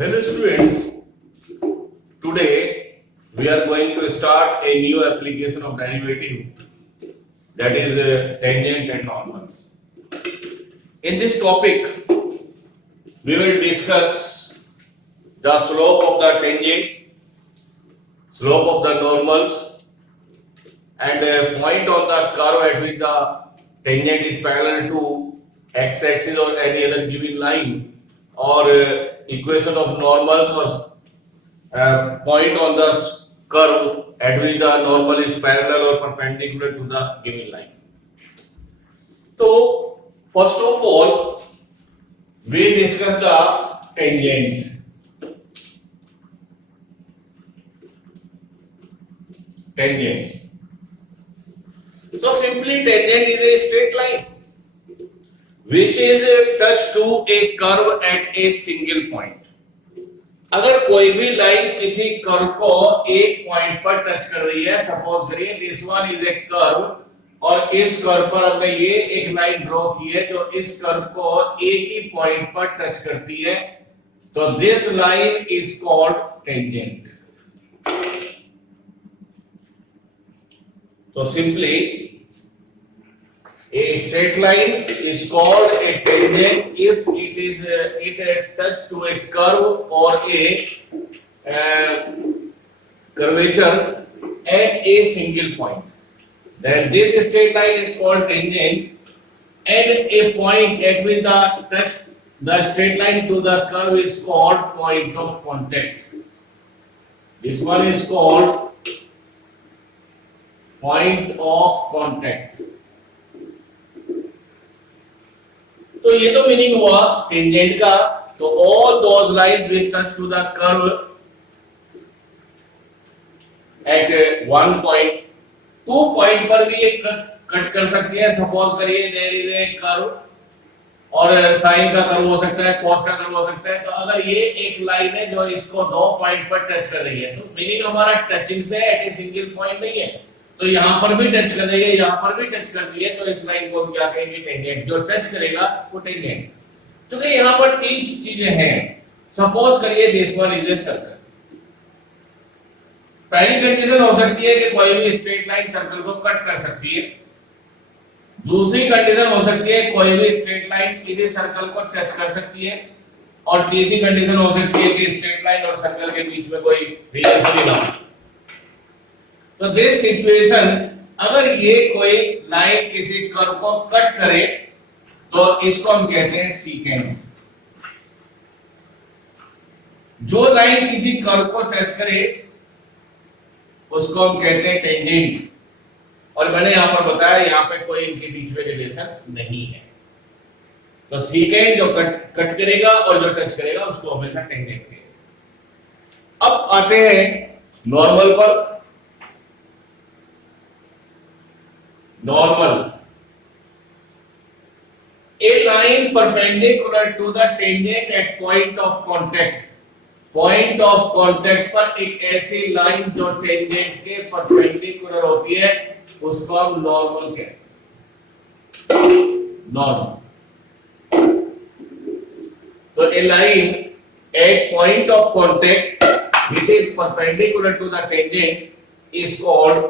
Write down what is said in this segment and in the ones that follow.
Hello students, today we are going to start a new application of derivative, that is tangent and normals. In this topic, we will discuss the slope of the tangents, slope of the normals, and a point on the curve at which the tangent is parallel to x-axis or any other given line, or equation of normals or point on the curve at which the normal is parallel or perpendicular to the given line. So first of all, we discuss the tangent. Tangent. So simply tangent is a straight line which is touched to a curve at a single point. अगर कोई भी line किसी curve को एक point पर touch कर रही है, सपोज करिए this one is a curve और इस कर्व पर हमने ये एक लाइन ड्रॉ की है जो इस कर्व को एक ही पॉइंट पर टच करती है, तो this line is called tangent. तो simply a straight line is called a tangent if it touch to a curve or a curvature at a single point. Then this straight line is called tangent, and a point at which the straight line to the curve is called point of contact. This one is called point of contact. तो ये तो meaning हुआ tangent का. तो all those lines which touch to the curve at one point, two point पर भी ये cut कर सकती है. सपोज करिए देयर इज ए कर्व और साइन का कर्व हो सकता है, कॉस का कर्व हो सकता है. तो अगर ये एक लाइन है जो इसको दो पॉइंट पर टच कर रही है, तो मीनिंग हमारा टचिंग से एट ए सिंगल पॉइंट नहीं है, तो यहां पर भी टच कर रही है, यहां पर भी टच कर रही है, तो इस लाइन को हम क्या कहेंगे? टेंजेंट. जो टच करेगा वो टेंजेंट. क्योंकि यहां पर तीन चीजें हैं. सपोज करिए this one is a circle. पहली कंडीशन हो सकती है कि कोई भी स्ट्रेट लाइन सर्कल को कट कर सकती है. दूसरी कंडीशन हो सकती है कोई भी स्ट्रेट लाइन किसी सर्कल को टच कर सकती है. और तीसरी कंडीशन हो सकती है कि स्ट्रेट लाइन और सर्कल के बीच में कोई रिलेशन ही ना हो. तो दिस सिचुएशन, अगर ये कोई लाइन किसी कर्व को कट करे तो इसको हम कहते हैं सीकेंड. जो लाइन किसी कर्व को टच करे उसको हम कहते हैं टेंजेंट. और मैंने यहां पर बताया यहां पे कोई इनके बीच में रिलेशन नहीं है. तो सीकेंड जो कट करेगा और जो टच करेगा उसको हमेशा टेंजेंट कहेंगे. अब आते हैं नॉर्मल पर. Normal. A line perpendicular to the tangent at point of contact. Point of contact पर एक ऐसी लाइन जो टेंजेंट के परपेंडिकुलर होती है उसको हम नॉर्मल कहते हैं. नॉर्मल. तो a line at point of contact which is perpendicular to the tangent is called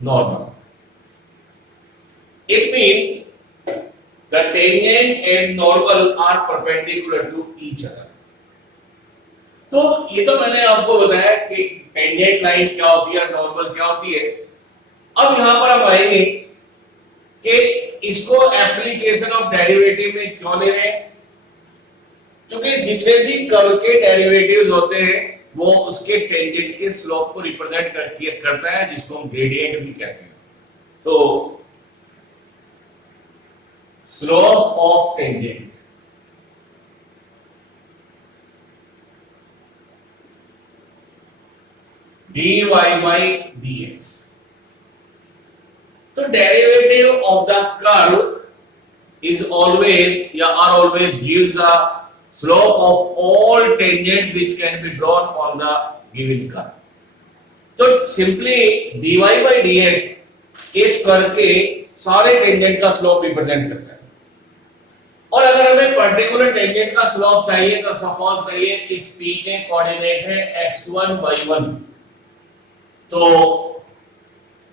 normal. It means the tangent and normal are perpendicular to each other. तो ये तो मैंने आपको बताया कि टेंजेंट लाइन क्या होती है, नॉर्मल क्या होती है. अब यहां पर हम आएंगे कि इसको एप्लीकेशन ऑफ डेरिवेटिव में क्यों ले रहे हैं. क्योंकि जितने भी कर्व के डेरिवेटिव्स होते हैं वो उसके टेंजेंट के स्लोप को रिप्रेजेंट करता है, जिसको हम ग्रेडियंट भी कहते हैं. तो slope of tangent, dy by dx. तो derivative of the curve is always gives the slope of all tangents which can be drawn on the given curve. तो simply dy by dx इस curve के सारे tangent का slope represent करता है. और अगर हमें पर्टिकुलर टेंजेंट का स्लोप चाहिए तो सपोज करिए इस P के कोऑर्डिनेट है x1 y1, तो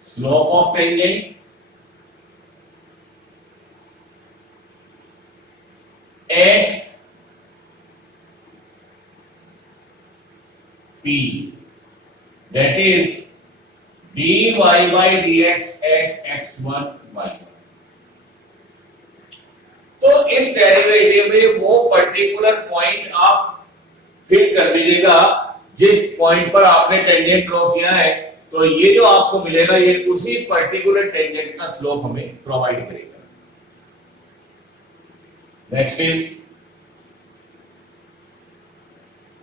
slope of tangent at P that is dy by dx at x1 y1। तो इस डेरिवेटिव में वो पर्टिकुलर पॉइंट आप फिल कर दीजिएगा जिस पॉइंट पर आपने टेंजेंट ड्रॉ किया है, तो ये जो आपको मिलेगा ये उसी पर्टिकुलर टेंजेंट का स्लोप हमें प्रोवाइड करेगा। Next is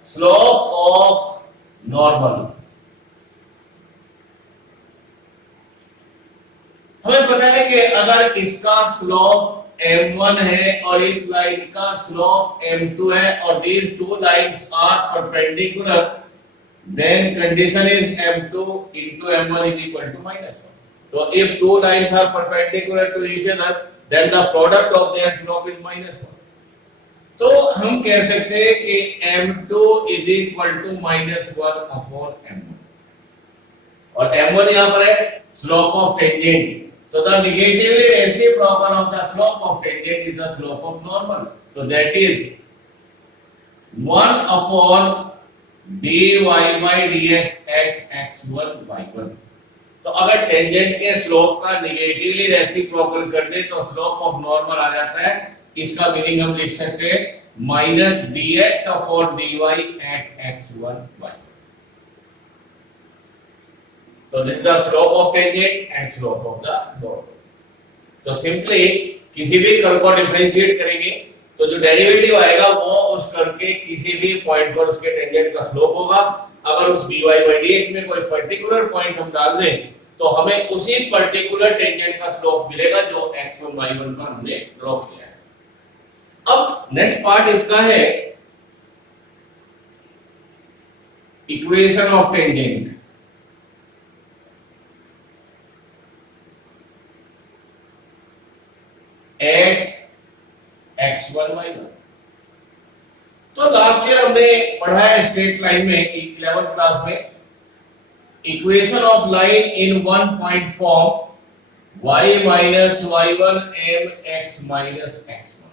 slope of normal. हमें पता है कि अगर इसका स्लोप m1 है और इस लाइन का स्लोप m2 है और these two lines are perpendicular, then condition is m2 into m1 is equal to -1। So if two lines are perpendicular to each other, then the product of their slope is -1। तो हम कह सकते हैं कि m2 is equal to -1 upon m1, और m1 यहाँ पर है slope of tangent, so the negatively reciprocal of the slope of tangent is the slope of normal, so that is 1 upon dy by dx at x1 y1। तो अगर tangent के slope का negatively reciprocal कर दे तो slope of normal आ जाता है। इसका meaning हम लिख सकते हैं minus dx upon dy at x1 y1। So this is the slope of tangent and slope of the normal। तो सिंपली किसी भी कर्व को डिफरेंशिएट करेंगे तो जो डेरिवेटिव आएगा वो उस कर्व के किसी भी पॉइंट पर उसके टेंजेंट का स्लोप होगा। अगर उस dy by dx में कोई पर्टिकुलर पॉइंट हम डाल दें तो हमें उसी पर्टिकुलर टेंजेंट का स्लोप मिलेगा जो x1 y1 पर हमने ड्रॉ किया है। अब नेक्स्ट पार्ट इसका है equation of tangent. Eight x1 y1। तो लास्ट ईयर हमने पढ़ा है स्ट्रेट लाइन में 11th क्लास में equation of line in one point form y minus y1 m x minus x1,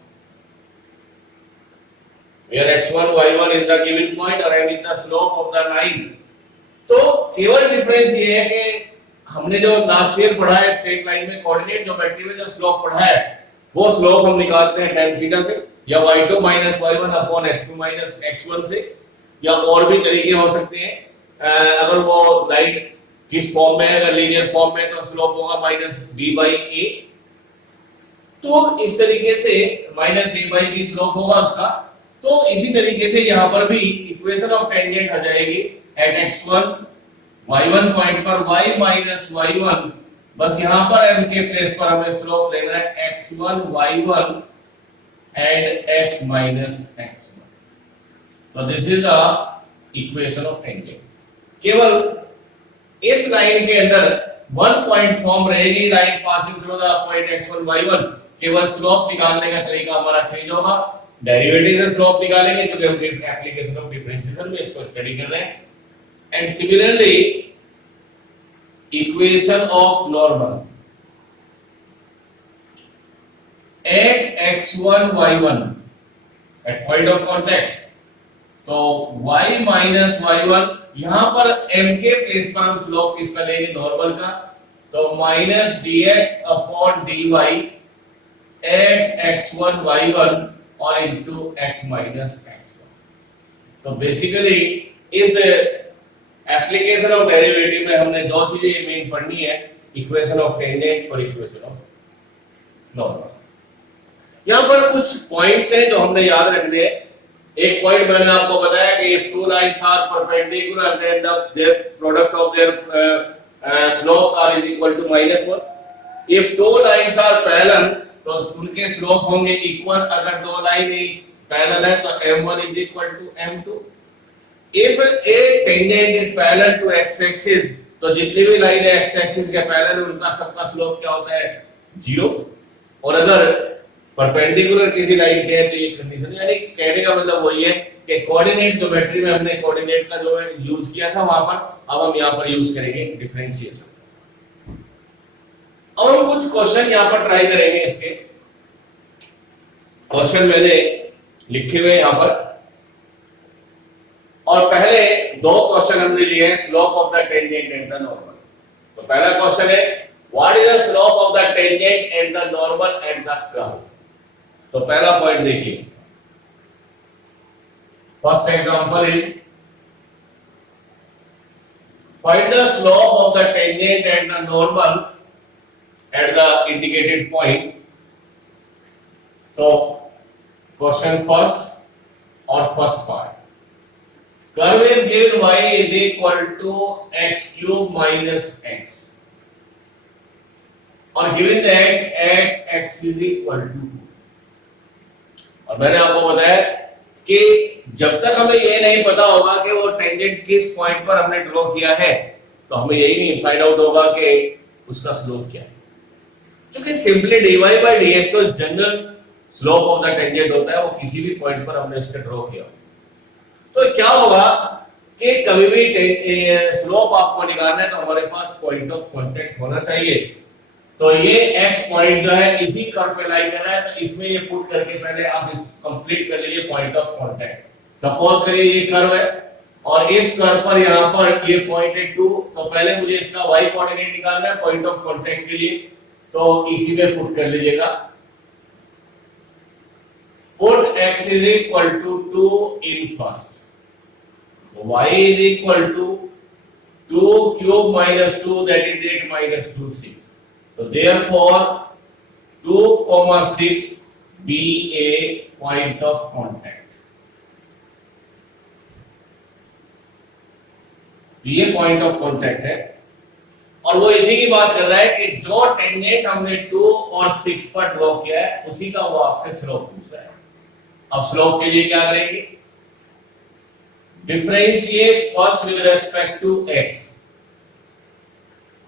where x1 y1 is the given point और m is the slope of the line। तो केवल difference ये है कि हमने जो last year पढ़ा है स्ट्रेट लाइन में कोऑर्डिनेट ज्योमेट्री में जो स्लोप पढ़ा है वो स्लोप हम निकालते हैं tan थीटा से या y2 minus y1 upon x2 minus x1 से, या और भी तरीके हो सकते हैं। अगर वो लाइन किस फॉर्म में है, अगर लीनियर फॉर्म में तो स्लोप होगा माइनस b by a। तो इस तरीके से minus a by b slope होगा उसका। तो इसी तरीके से यहाँ पर भी इक्वेशन ऑफ टेंजेंट आ जाएगी एट x1 y1 पॉइंट पर y minus y1, बस यहाँ पर m के प्लेस पर हमें स्लोप लेना है x1 y1 and x minus x1। तो this is the equation of tangent. केवल इस लाइन के अंदर वन पॉइंट फॉर्म रहेगी, line passing through the point x1 y1। केवल स्लोप निकालने का तरीका हमारा चेंज होगा, डेरिवेटिव से स्लोप निकालेंगे क्योंकि हम एप्लीकेशन ऑफ डिफरेंशिएशन में इसको स्टडी कर रहे हैं। And similarly equation of normal at x1 y1 at point of contact. तो y minus y1 यहां पर m के प्लेस पर हम स्लोप किसका लेंगे, नॉर्मल का। तो minus dx upon dy at x1 y1 और इनटू x minus x1। तो बेसिकली इस एप्लीकेशन ऑफ डेरिवेटिव में हमने दो चीजें मेन पढ़नी है, इक्वेशन ऑफ टेंजेंट और इक्वेशन ऑफ नॉर्मल। यहां पर कुछ पॉइंट्स हैं जो हमने याद रखने हैं। एक पॉइंट मैंने आपको बताया कि if two lines are perpendicular then their product of their slopes are is equal to -1। if two lines are parallel तो उनके स्लोप होंगे इक्वल। अगर दो लाइन पैरेलल है तो m1 is equal to m2। if a tangent is parallel to x axis तो जितनी भी लाइन x axis के पैरेलल उनका सबका स्लोप क्या होता है, 0। और अगर परपेंडिकुलर किसी लाइन के है तो ये कंडीशन, यानी कहने का मतलब वही है कि कोऑर्डिनेट ज्योमेट्री में हमने कोऑर्डिनेट का जो है यूज किया था वहां पर, अब हम यहाँ पर यूज करेंगे डिफरेंशिएशन। अब हम कुछ क्वेश्चन यहाँ पर ट्राई करेंगे। इसके क्वेश्चन मैंने लिखे हुए यहाँ पर, और पहले दो क्वेश्चन हमने लिए हैं slope of the tangent and the normal. तो पहला क्वेश्चन है what is the slope of the tangent and the normal at the curve. तो पहला पॉइंट देखिए, first example is find the slope of the tangent and the normal at the indicated point. तो question first और first part, curve is given y is equal to x cube minus x और given that at x is equal to 2। और मैंने आपको बताया कि जब तक हमें ये नहीं पता होगा कि वो टेंजेंट किस पॉइंट पर हमने ड्रॉ किया है तो हमें यही नहीं फाइंड आउट होगा कि उसका स्लोप क्या है। क्योंकि सिंपली dy by dx तो general slope of the tangent होता है, वो किसी भी पॉइंट पर हमने उसका ड्रॉ किया। तो क्या होगा कि कभी भी स्लोप आपको निकालना है तो हमारे पास पॉइंट ऑफ कांटेक्ट होना चाहिए। तो ये x पॉइंट जो है इसी कर्व पे लाई कर रहा है, तो इसमें ये पुट करके पहले आप कंप्लीट कर लीजिए पॉइंट ऑफ कांटेक्ट। सपोज करिए ये कर्व है और इस कर्व पर यहाँ पर ये पॉइंट है 2, तो पहले मुझे इसका y कोऑर्डिनेट निकालना है पॉइंट ऑफ कांटेक्ट के लिए, तो इसी में पुट कर लीजिएगा। Put x is equal to 2 in first, y is equal to 2 cube minus 2, that is 8 minus 2 6. So therefore 2, 6 be a point of contact। ये पॉइंट ऑफ कांटेक्ट है और वो इसी की बात कर रहा है कि जो टेंजेंट हमने 2 और 6 पर ड्रॉ किया है उसी का वो आपसे स्लोप पूछ रहा है। अब स्लोप के लिए क्या करेंगे, differentiate first with respect to x,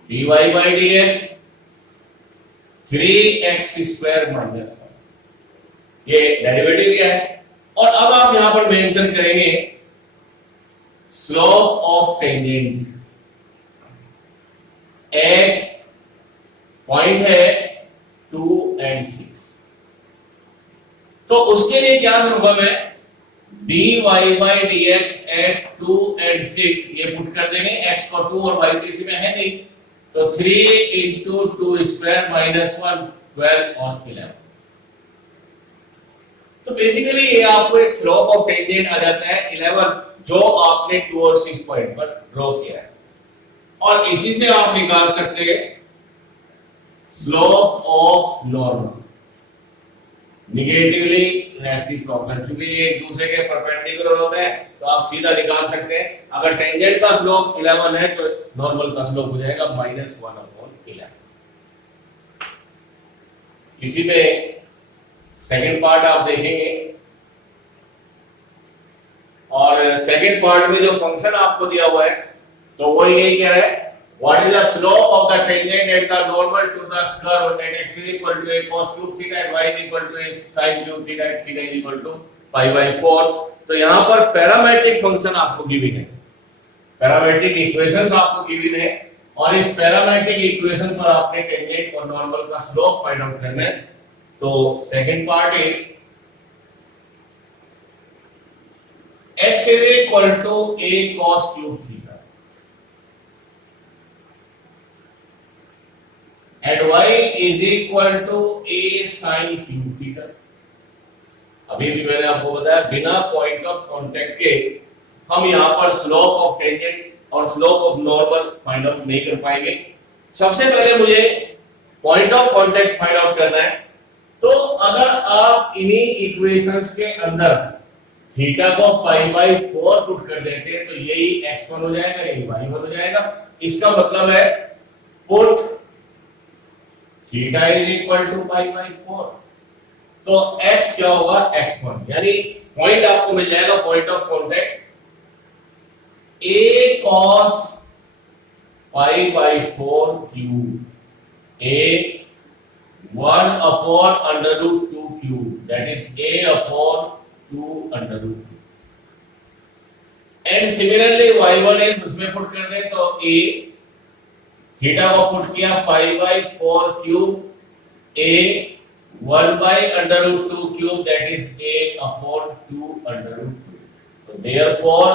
dy by dx 3x square minus 1, ये डेरिवेटिव क्या है। और अब आप यहां पर मेंशन करेंगे slope of tangent at point है 2 and 6। तो उसके लिए क्या करूंगा मैं, dy by dx at 2 and 6 ये पुट कर देंगे, x को 2 और y किसी में है नहीं, तो 3 into 2 square minus 1 12 और 11। तो बेसिकली ये आपको एक स्लोप ऑफ टेंजेंट आ जाता है 11 जो आपने 2 और 6 पॉइंट पर ड्रॉ किया है। और इसी से आप निकाल सकते हैं slope of normal negatively reciprocal, क्योंकि ये एक दूसरे के परपेंडिकुलर होते हैं तो आप सीधा निकाल सकते हैं। अगर टेंजेंट का स्लोप 11 है तो नॉर्मल का स्लोप हो जाएगा -1/11। इसी में सेकंड पार्ट आप देखेंगे और सेकंड पार्ट में जो फंक्शन आपको दिया हुआ है तो वो यही कह रहा है what is the slope of the tangent and the normal to the curve at x is equal to a cos cube theta and y is equal to a sin cube theta and theta is equal to pi by 4। तो यहां पर parametric function आपको given है, parametric equations आपको given है और इस parametric equation पर आपने टेंजेंट और नॉर्मल का स्लोप फाइंड आउट करना है। तो second part is x is equal to a cos cube theta and y is equal to a sin cube theta। अभी भी मैंने आपको बताया बिना पॉइंट ऑफ कांटेक्ट के हम यहां पर स्लोप ऑफ टेंजेंट और slope of normal find out नहीं कर पाएंगे। सबसे पहले मुझे point of contact find out करना है। तो अगर आप इन्हीं इक्वेशंस के अंदर थीटा को पाई बाई 4 पुट कर देते तो यही x1 हो जाएगा, यही y1 हो जाएगा। इसका मतलब है put theta is equal to pi by 4, तो x क्या होगा x1, यानी पॉइंट आपको मिल जाएगा point of contact a cos pi by 4 cube a 1/√2 cube, that is a upon 2 under root 2. And similarly y1 is उसमें पुट कर दे तो a theta को पुट किया पाई by 4 cube a 1 by under root 2 cube, that is a upon 2 under root 2. So therefore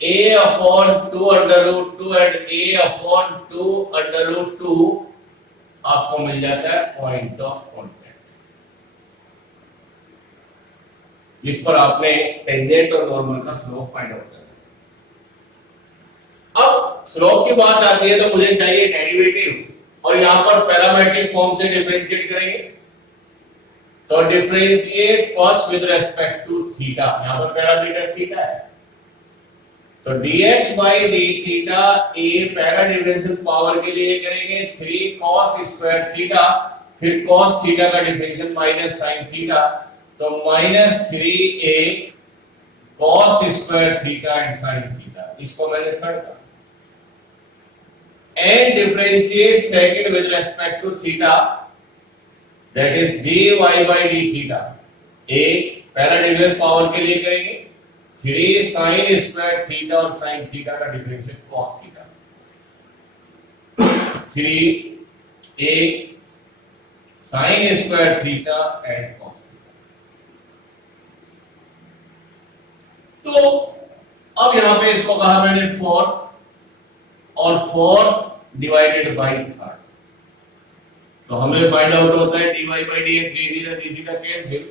a upon 2 under root 2 and a upon 2 under root 2 आपको मिल जाता है point of contact, जिस पर आपने टेंजेंट और normal का स्लोप फाइंड आउट करना है। अब स्लोप की बात आती है तो मुझे चाहिए डेरिवेटिव, और यहां पर पैरामेट्रिक फॉर्म से डिफरेंशिएट करेंगे। तो differentiate first with respect to theta, यहां पर पैरामीटर थीटा है, तो dx by d theta a पहला डिफरेंशियल पावर के लिए करेंगे 3 cos स्क्वायर थीटा, फिर cos थीटा का डिफरेंशियल माइनस sin थीटा, तो minus 3a cos square theta and sin theta, इसको मैंने थर्ड कहा। And differentiate second with respect to theta, that is dy by d theta, a पहला differential power के लिए करेंगे 3 sin square theta और sin theta का differential cos theta, 3a sin square theta and cos theta. तो अब यहां पे इसको कहा मैंने फोर्थ, और फोर्थ डिवाइडेड बाय थर्ड, तो हमें फाइंड आउट होता है dy by dx, d theta cancel,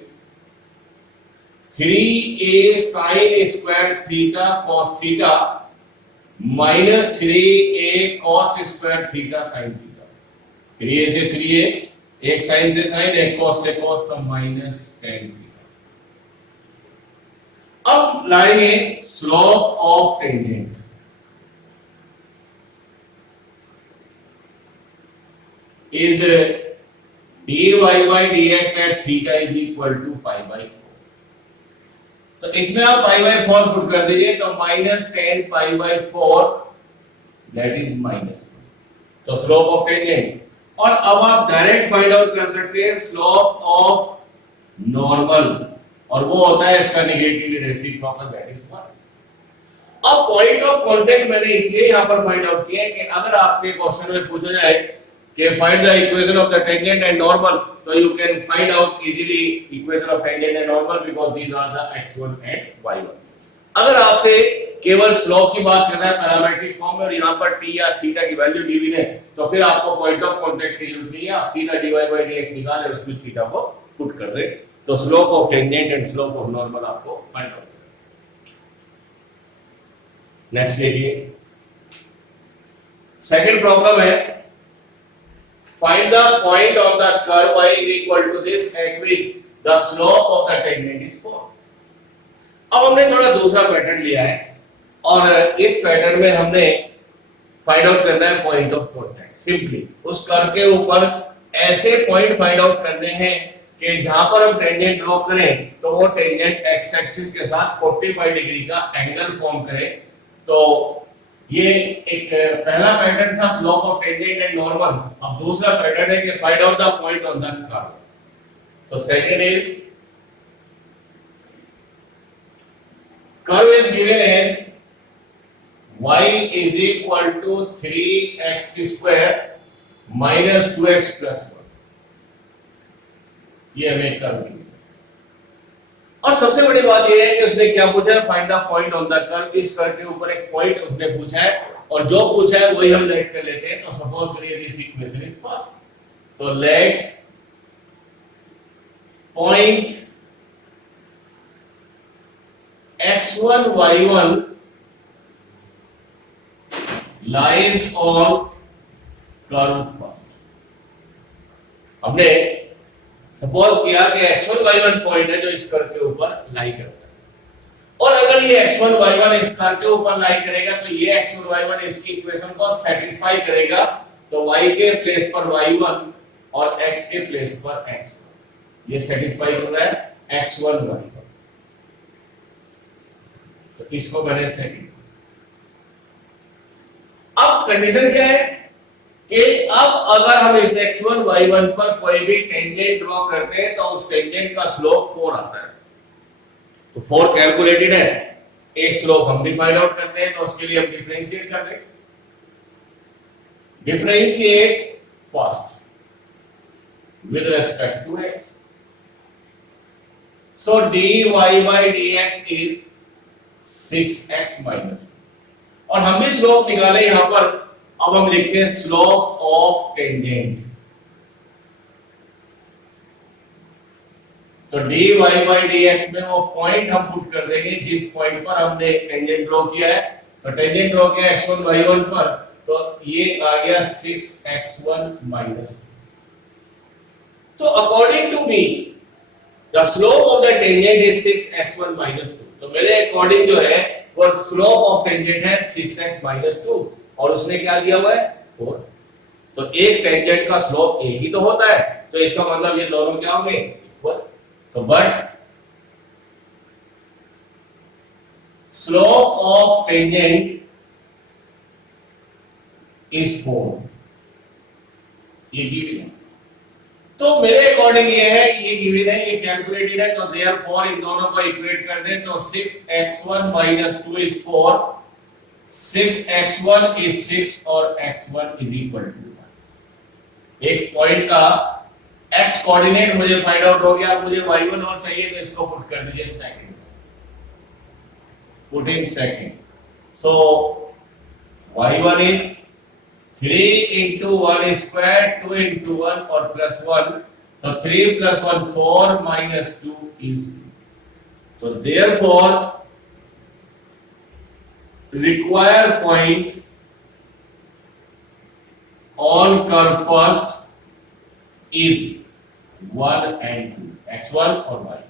3a sin square theta cos theta minus 3a cos square theta sin theta, 3a से 3a, एक sin से sin, एक cos से cos, तो माइनस tan थीटा। अब लाएंगे slope of tangent, is dy by dx at theta is equal to pi by 4। तो इसमें आप पाई बाई 4 पुट कर दीजिए तो minus 10 pi by 4, that is minus, तो स्लोप ऑफ टेंजेंट। और अब आप डायरेक्ट फाइंड आउट कर सकते हैं स्लोप ऑफ नॉर्मल, और वो होता है इसका नेगेटिव रेसिप्रोकल, दैट इज 1। अब पॉइंट ऑफ कांटेक्ट मैंने इसलिए यहां पर फाइंड आउट किया है कि अगर आपसे क्वेश्चन में पूछा जाए कि find the equation of the tangent and normal, so you can find out easily equation of tangent and normal because these are the x1 and y1। अगर आपसे केवल स्लोप की बात करना है पैरामेट्रिक फॉर्म में और यहाँ पर t या थीटा की वैल्यू दी हुई है, तो फिर आपको पॉइंट ऑफ कांटेक्ट की जरूरत नहीं है, आप सीधा dy by dx निकाल और उसमें थीटा को पुट कर दे, तो slope of tangent and slope of normal आपको फाइंड आउट करना है। नेक्स्ट देखिए, सेकंड प्रॉब्लम है, find the point of the curve y is equal to this at which the slope of the tangent is 4। अब हमने थोड़ा दूसरा pattern लिया है और इस पैटर्न में हमने फाइंड आउट करना है पॉइंट ऑफ कांटेक्ट। सिंपली उस कर्व के ऊपर ऐसे पॉइंट फाइंड आउट करने हैं कि जहां पर हम टेंजेंट ड्रॉ करें तो वो टेंजेंट एक्स एक्सिस के साथ 45 डिग्री का एंगल फॉर्म करे। तो ये एक पहला पैटर्न था slope of tangent and normal. अब दूसरा पैटर्न है कि find out the point on the curve. तो second is curve is given as y is equal to 3x square minus 2x plus 1। ये हमें कर्व दी। और सबसे बड़ी बात यह है कि उसने क्या पूछा है, find the point on the curve. इस कर्व के ऊपर एक पॉइंट उसने पूछा है और जो पूछा है वही हम लेट कर लेते हैं। तो सपोज करिए दिस इक्वेशन इज फर्स्ट, तो let point x1 y1 lies on curve first। हमने सपोज किया कि x1 y1 पॉइंट है जो इस कर्व के ऊपर लाई करता है, और अगर ये x1 y1 इस कर्व के ऊपर लाई करेगा तो ये x1 y1 इसकी इक्वेशन को सेटिस्फाई करेगा। तो y के प्लेस पर y1 और x के प्लेस पर x1 ये सेटिस्फाई कर रहा है x1 y1। तो इसको मैंने सेकंड। अब कंडीशन क्या है कि अब अगर हम इस x1 y1 पर कोई भी टेंजेंट ड्रॉ करते हैं तो उस टेंजेंट का स्लोप 4 आता है। तो 4 कैलकुलेटेड है, एक स्लोप हम भी फाइंड आउट करते हैं, तो उसके लिए हम डिफरेंशिएट कर लें। Differentiate first with respect to x. So dy by dx is 6x minus 2. और हम भी स्लोप निकाले यहां पर। अब हम लिखते हैं स्लोप ऑफ टेंजेंट। तो dy by dx में वो पॉइंट हम पुट कर देंगे जिस पॉइंट पर हमने टेंजेंट ड्रॉ किया है। तो टेंजेंट ड्रॉ किया x1 y1 पर, तो ये आ गया 6x1 minus 2. So according to me, the slope of the tangent is 6x1 minus 2. तो मेरे अकॉर्डिंग जो है वो स्लोप ऑफ टेंजेंट है 6x minus 2 और उसने क्या दिया हुआ है 4. तो एक टेंजेंट का स्लोप a ही तो होता है, तो इसका मतलब ये दोनों क्या होंगे इक्वल. तो but slope of tangent is 4, ये गिवन है. तो मेरे अकॉर्डिंग ये है, ये गिवन है, ये कैलकुलेटेड है. तो देयरफॉर इन दोनों को इक्वेट कर दें तो 6x1 2 is 4, 6x1 is 6 और x1 is equal to 1. एक पॉइंट का x कोऑर्डिनेट मुझे फाइंड आउट हो गया. मुझे y1 और चाहिए तो इसको पुट कर दीजिए second. Put in second. So y1 is 3 into 1 square, 2 into 1 और plus 1. So 3 plus 1 4 minus 2 is 2. So therefore required point on curve first is 1 and 2, x1 और y1.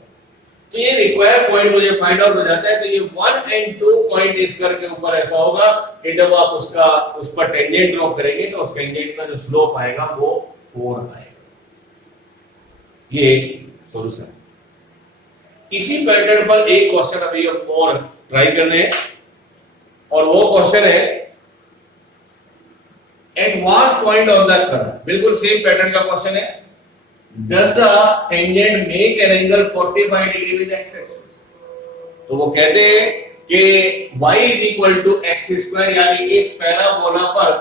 तो ये रिक्वायर्ड पॉइंट मुझे फाइंड आउट हो जाता है. तो ये 1 and 2 पॉइंट इस कर्व के ऊपर ऐसा होगा कि जब आप उस पर टेंजेंट ड्रॉ करेंगे तो उस टेंजेंट का जो स्लोप आएगा वो 4 आएगा. ये सॉल्यूशन. इसी पैटर्न पर एक क्वेश्चन अभी हम और ट्राई करने हैं और वो क्वेश्चन है at what point on the curve. बिल्कुल सेम पैटर्न का क्वेश्चन है. Does the tangent make an angle 45 degree with x axis? तो वो कहते हैं कि y is equal to x square, यानी इस पैराबोला पर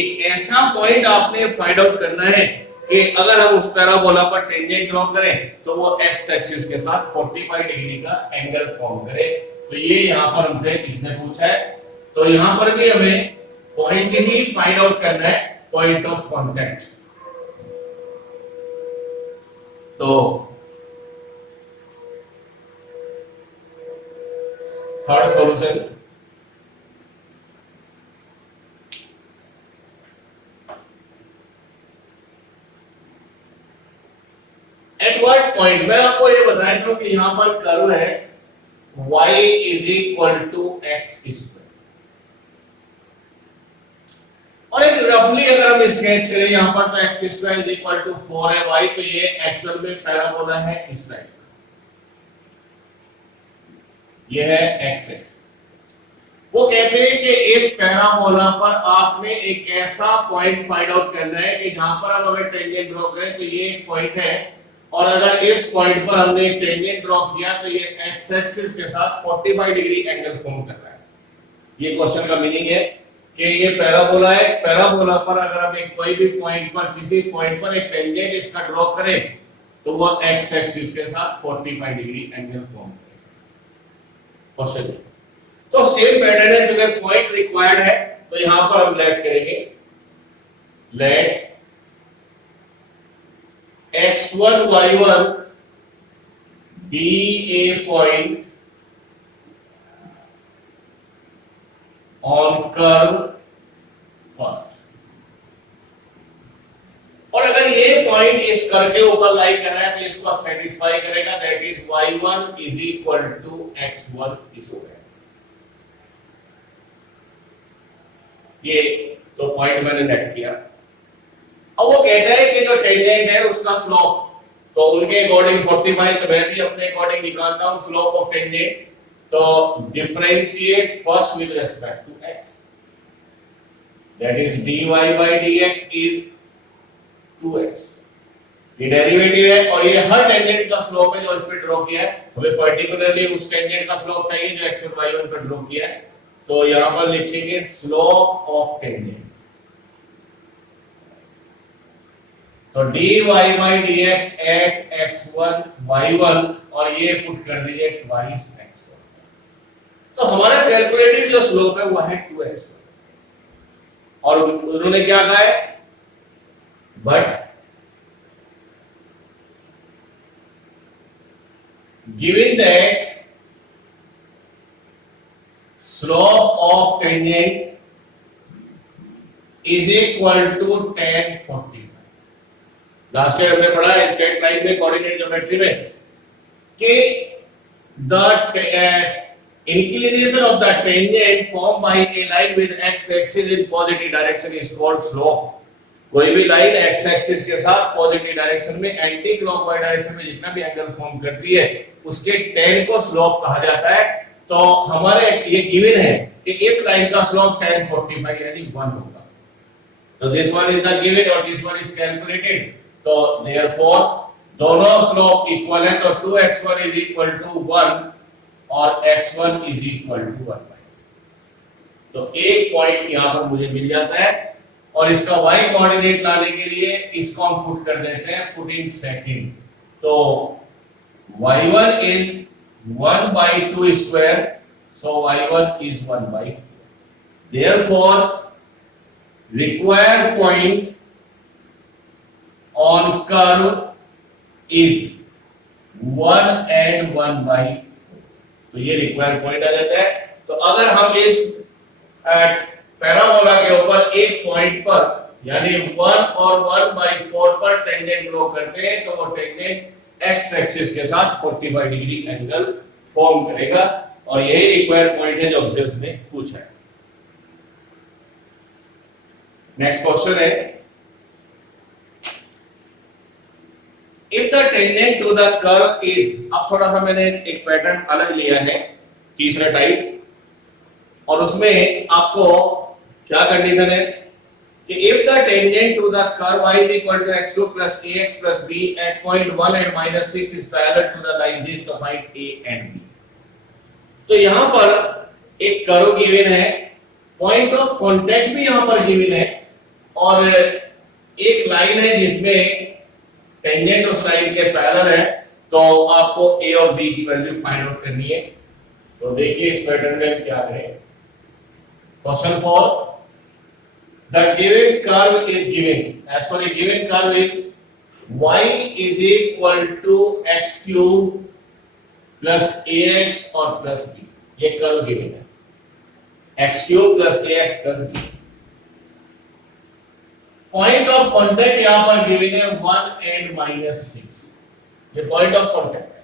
एक ऐसा पॉइंट आपने फाइंड आउट करना है कि अगर हम उस पैराबोला पर टेंजेंट ड्रॉ करें तो वो x एक्सिस के साथ 45 डिग्री का एंगल फॉर्म करे. तो ये यहाँ पर हमसे इसने पूछा है. तो यहाँ पर भी हमें पॉइंट ही फाइंड आउट करना है, पॉइंट ऑफ कॉन्टैक्ट. तो third solution, at what point. मैं आपको ये बताया था कि यहां पर कर्व है y is equal to x square और एक रफली अगर हम स्केच करें यहां पर तो x square is equal to 4 है y. तो ये एक्चुअल में पैराबोला है इस टाइप का. ये है x एक्स. वो कहते हैं कि इस पैराबोला पर आपने एक ऐसा पॉइंट फाइंड आउट करना है कि जहां पर हम अगर टेंजेंट ड्रॉ करें तो ये एक पॉइंट है और अगर इस पॉइंट पर हमने एक टेंजेंट ड्रॉ किया तो ये x एक्सिस के साथ 45 डिग्री एंगल फॉर्म कर रहा है. ये क्वेश्चन का मीनिंग है कि ये पैराबोला है. पैराबोला पर अगर हम एक कोई भी पॉइंट पर किसी पॉइंट पर एक टेंजेंट इसका ड्रॉ करें तो वो x एक्सिस के साथ 45 डिग्री एंगल फॉर्म करेगा. क्वेश्चन तो सेम पैटर्न है. जो कि पॉइंट रिक्वायर्ड है तो यहां पर हम लेट करेंगे, late x1 y1 be a point on curve first. और अगर ये पॉइंट इस कर्व के ऊपर लाई कर रहा है तो इसको सेटिस्फाई करेगा. That is y1 is equal to x1 square. ये तो पॉइंट मैंने नेट किया. अब वो कहता है कि जो टेंजेंट है उसका स्लोप, तो उनके अकॉर्डिंग 45, तो मैं भी अपने अकॉर्डिंग निकालता हूं स्लोप ऑफ टेंजेंट. तो differentiate first with respect to x. that is dy by dx is 2x। ये डेरिवेटिव है और ये हर टेंजेंट का स्लोप है जो इस पे ड्रॉ किया है। हमें पर्टिकुलरली उस टेंजेंट का स्लोप चाहिए जो x और y1 पर ड्रॉ किया है, तो यहां पर लिखेंगे स्लोप ऑफ टेंजेंट। तो dy by dx at x1 y1 और ये पुट कर दीजिए twice x1। तो हमारा कैलकुलेटेड जो स्लोप है वो है 2x और उन्होंने क्या कहा है, but given that slope of tangent is equal to tan 45। Last year हमने पढ़ा है स्ट्रेट लाइन में कोऑर्डिनेट ज्योमेट्री में कि the inclination of the tangent formed by a line with x axis in positive direction is called slope। कोई भी line x axis के साथ पॉजिटिव डायरेक्शन में एंटी क्लॉकवाइज डायरेक्शन में जितना भी एंगल फॉर्म करती है उसके tan को स्लोप कहा जाता है। तो हमारे ये गिवन है कि इस लाइन का स्लोप tan 45 यानी 1 होगा। तो this one is the given और दिस वन इज कैलकुलेटेड। तो देयरफॉर दोनों स्लोप इक्वल है, तो 2x1 इज इक्वल टू 1 और x1 इज इक्वल टू 1। तो एक पॉइंट यहां पर मुझे मिल जाता है और इसका y कोऑर्डिनेट लाने के लिए इसको हम पुट कर देते हैं, पुट इन सेकंड। तो y1 is 1/2 square, so y1 is 1/4। Therefore required point on curve is 1 and 1/4। तो ये रिक्वायर्ड पॉइंट आ जाता है। तो अगर हम इस पैराबोला के ऊपर एक पॉइंट पर यानी 1 और 1/4 पर टेंजेंट ड्रॉ करते हैं तो वो टेंजेंट x एक्सिस के साथ 45 डिग्री एंगल फॉर्म करेगा और यही रिक्वायर्ड पॉइंट है जो हमसे उसने पूछा है। नेक्स्ट क्वेश्चन है, if the tangent to the curve is, अब थोड़ा सा मैंने एक पैटर्न अलग लिया है तीसरा टाइप, और उसमें आपको क्या कंडीशन है कि if the tangent to the curve y is equal to x2 plus ax plus b at point 1 and -6 is parallel to the line this, तो find a and b। तो यहां पर एक कर्व गिवन है, point of contact भी यहां पर given है और एक लाइन है जिसमें टेंजेंट उस लाइन के पैरेलल है। तो आपको a और b की वैल्यू फाइंड आउट करनी है। तो देखिए इस पैटर्न में क्या करें। Question 4, the given curve is given, sorry, given curve is y is equal to x cube plus ax और plus b। ये कर्व गिवन है, x cube plus ax plus b। Point of contact यहां पर given है 1 and -6, ये point of contact है।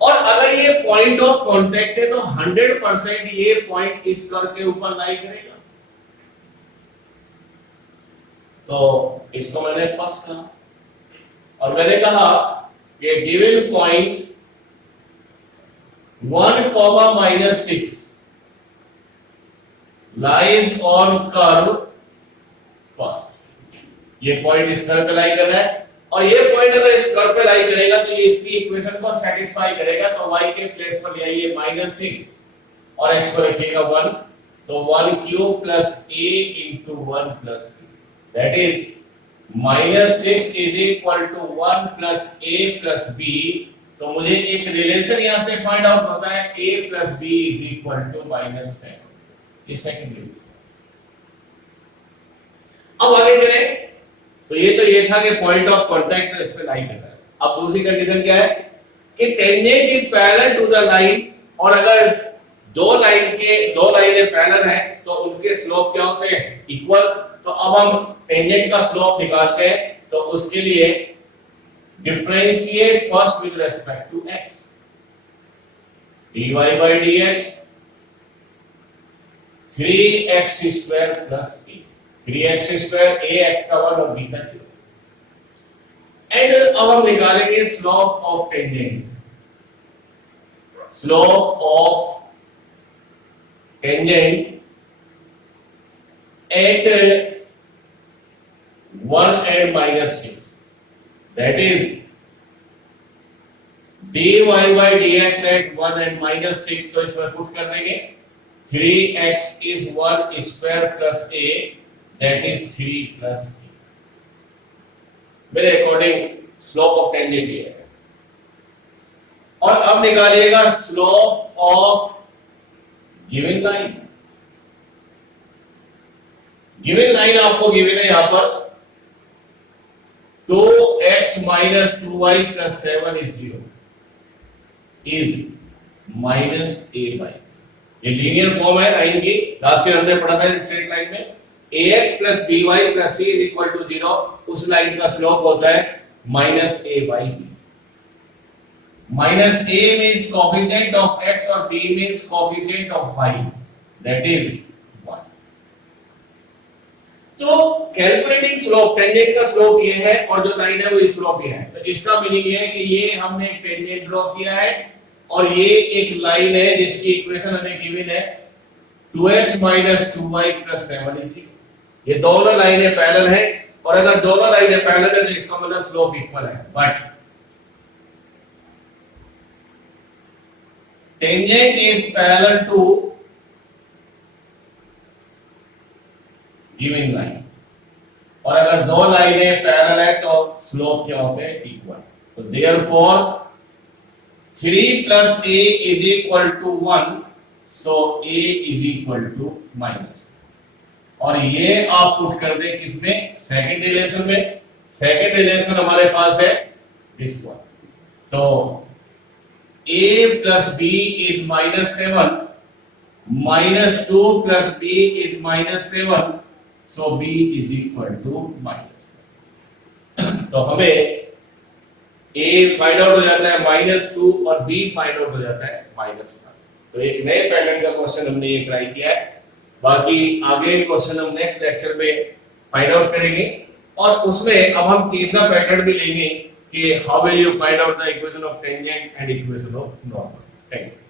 और अगर ये पॉइंट ऑफ कांटेक्ट है तो 100% ये पॉइंट इस कर्व के ऊपर लाई करेगा। तो इसको मैंने फर्स्ट कहा और मैंने कहा कि given point 1, -6 lies on curve first. ये पॉइंट इस कर्व पे लाई कर रहा है और ये पॉइंट अगर इस कर्व पे लाई करेगा तो ये इसकी इक्वेशन को सेटिस्फाई करेगा। तो y के प्लेस पर ले आइए -6 और x को रखिएगा 1, तो 1 cube plus a into 1 plus b, that is -6 is equal to 1 plus a plus b। तो मुझे एक रिलेशन यहां से फाइंड आउट होता है a plus b is equal to -7। ये सेकंड रिलेशन। अब आगे चले, तो ये था कि पॉइंट ऑफ कांटेक्ट इस पे लाई कर रहा है। अब दूसरी कंडीशन क्या है कि tangent is parallel to the line, और अगर दो लाइनें पैरेलल हैं तो उनके स्लोप क्या होते हैं, इक्वल। तो अब हम टेंजेंट का स्लोप निकालते हैं, तो उसके लिए differentiate first with respect to x, dy by dx 3x² plus a, 3x² ax का 1 और b का 0। एंड अब हम निकालेंगे slope of tangent. Slope of tangent at 1 and minus 6, that is dy by dx at 1 and minus 6, तो इसमें put कर देंगे 3x is 1 square plus a, that is 3 plus a. मेरे अकॉर्डिंग स्लोप ऑफ टेंजेंट ये है। और अब निकालिएगा slope of given line. Given line आपको गिवन है यहां पर 2x minus 2y plus 7 is 0 is minus a by, ये लीनियर फॉर्म है लाइन की, लास्ट ईयर हमने पढ़ा था स्ट्रेट लाइन में ax plus by plus c is equal to 0, उस लाइन का स्लोप होता है minus a by b। minus a means coefficient of x और b means coefficient of y, that is 1। तो कैलकुलेटिंग स्लोप, टेंजेंट का slope ये है और जो लाइन है वो इस स्लोप ये है, तो इसका मीनिंग ये है कि ये हमने एक टेंजेंट ड्रॉ किया है और ये एक लाइन है जिसकी इक्वेशन हमें गिवन है 2x 2y 7 is 0। ये दोनों लाइनें पैरेलल हैं और अगर दोनों लाइनें पैरेलल है तो इसका मतलब स्लोप इक्वल है, but tangent is parallel to given line, और अगर दो लाइनें पैरेलल है तो स्लोप क्या होते हैं, इक्वल। तो therefore 3 plus a is equal to 1, so a is equal to minus, और ये आप पुट कर दे किसमें, सेकंड रिलेशन में। सेकंड रिलेशन हमारे पास है दिस वन, तो a plus b is minus 7, minus 2 plus b is minus 7, so b is equal to minus। तो हमें a फाइंड आउट हो जाता है -2 और b फाइंड आउट हो जाता है -1। तो एक नए पैटर्न का क्वेश्चन हमने ये ट्राई किया है, बाकी आगे क्वेश्चन हम नेक्स्ट लेक्चर में फाइंड आउट करेंगे और उसमें अब हम तीसरा पैटर्न भी लेंगे कि how will you find out the equation of tangent and equation of normal. Thank you.